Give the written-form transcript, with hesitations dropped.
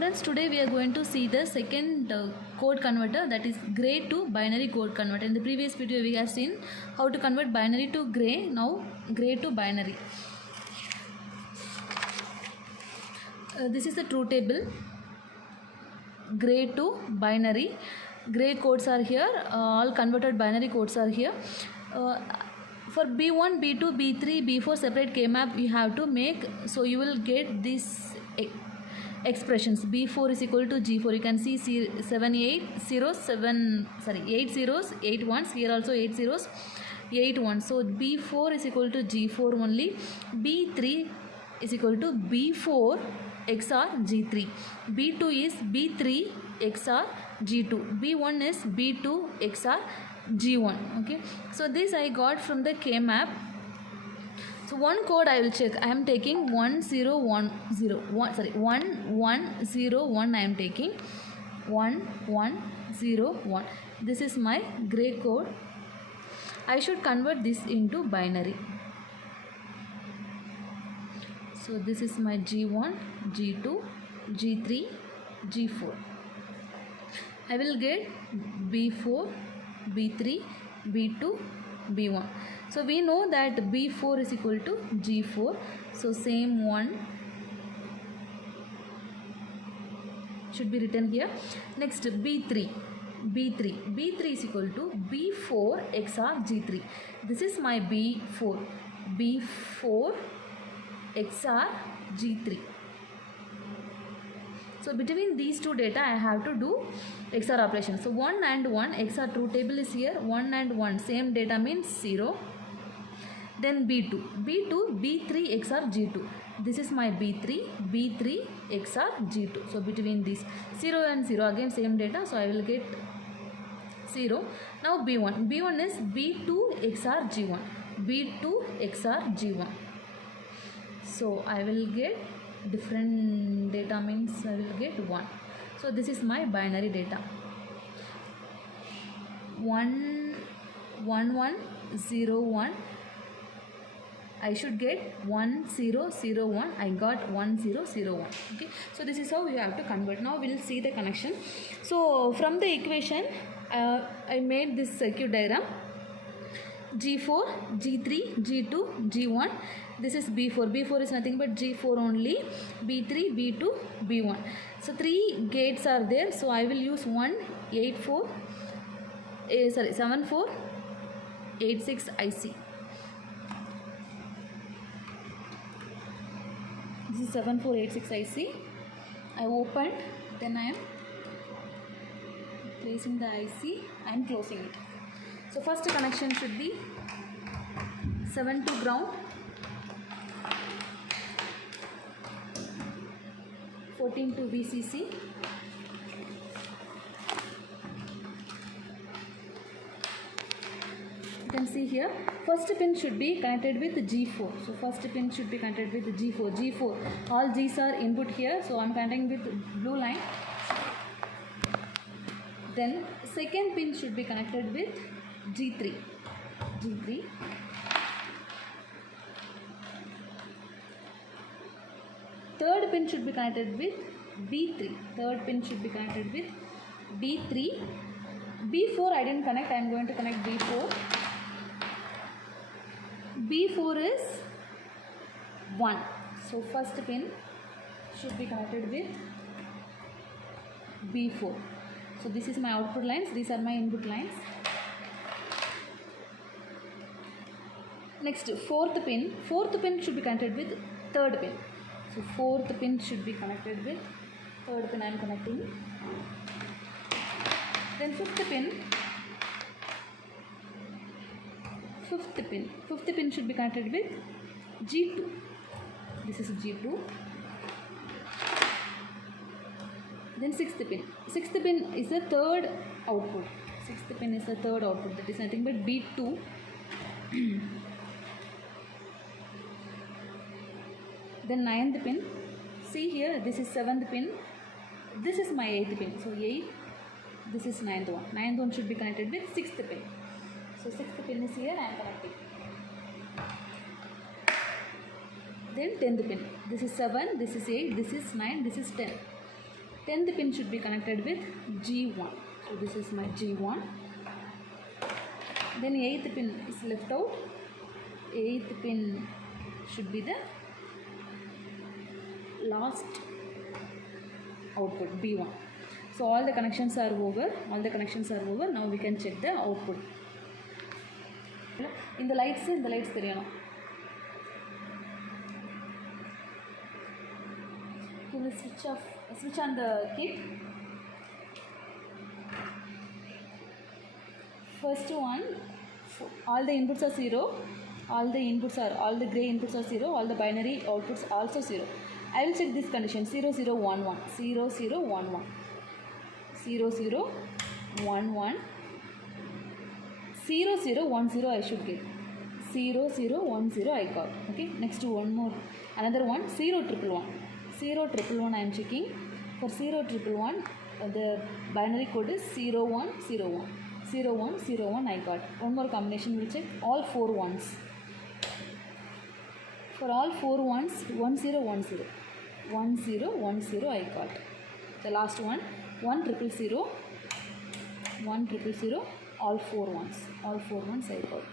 Students, today we are going to see the second code converter, that is gray to binary code converter. In the previous video we have seen how to convert binary to gray, now gray to binary. This is the truth table, gray to binary. Gray codes are here, all converted binary codes are here. For B1, B2, B3, B4 separate K-map you have to make, so you will get these expressions. B4 is equal to G4. You can see 8 zeros, 8 ones. Here also 8 zeros, 8 ones. So B4 is equal to G4 only. B3 is equal to B4 XOR G3. B2 is B3 XOR G2. B1 is B2 XOR G1. Okay. So this I got from the K-map. So one code I will check. I am taking 1101. I am taking 1101. This is my gray code. I should convert this into binary. So this is my G1, G2, G3, G4. I will get B4, B3, B2, B1. So we know that B4 is equal to G4. So same one should be written here. Next B3 is equal to B4 XOR G3. This is my B4 XOR G3. So between these two data I have to do XOR operation. So 1 and 1 XOR truth table is here. 1 and 1 same data means 0. Then B2 B3 XOR G2. This is my B3 XOR G2. So between these 0 and 0 again same data, so I will get 0. Now B1 is B2 XOR G1. B2 XOR G1. So I will get different data means I will get 1. So this is my binary data. 1 1 1 0 1. I should get 1001. I got 1001. Okay. So this is how you have to convert. Now we will see the connection. So from the equation I made this circuit diagram. G4, G3, G2, G1. This is B4. B4 is nothing but G4 only. B3, B2, B1. So 3 gates are there. So I will use 7486 IC. This is 7486 IC. I opened, then I am placing the IC and closing it. So first connection should be 7 to ground, 14 to VCC, you can see here first pin should be connected with G4. So first pin should be connected with G4. All G's are input here, so I am connecting with blue line. Then second pin should be connected with G3. Third pin should be connected with B3. Third pin should be connected with B3. B4 I didn't connect. I am going to connect B4. B4 is 1. So first pin should be connected with B4. So this is my output lines. These are my input lines. Next fourth pin should be connected with third pin. So fourth pin should be connected with third pin. I am connecting. Then fifth pin should be connected with G2. This is G2. Then sixth pin is the third output. That is nothing but B2. Then ninth pin, see here, this is seventh pin, this is my eighth pin. So 8, this is ninth one should be connected with sixth pin. So sixth pin is here, I am connecting. Then 10th pin. This is 7, this is 8, this is 9, this is 10. 10th pin should be connected with G1. So this is my G1. Then 8th pin is left out. 8th pin should be the last output, B1. So all the connections are over. Now we can check the output. In the lights தெரியணும். We will switch on the kit. First one, all the inputs are 0, all the gray inputs are 0, all the binary outputs also 0. I will check this condition 0 0 1 1 0 0 1 1 0 0 1 1 0 0 1 0 I should get 0 0 1 0 I got. Okay, next one more, another one 0 1 1 0 1 1 I am checking. For 0 1 1 the binary code is 0 1 0 1 0 1 0 1 I got. One more combination will check all 4 ones. For all 4 ones 1 0 1 0 1 0 1 0 I got. The last one 1 0 0 1 0 0 all 4 ones I got.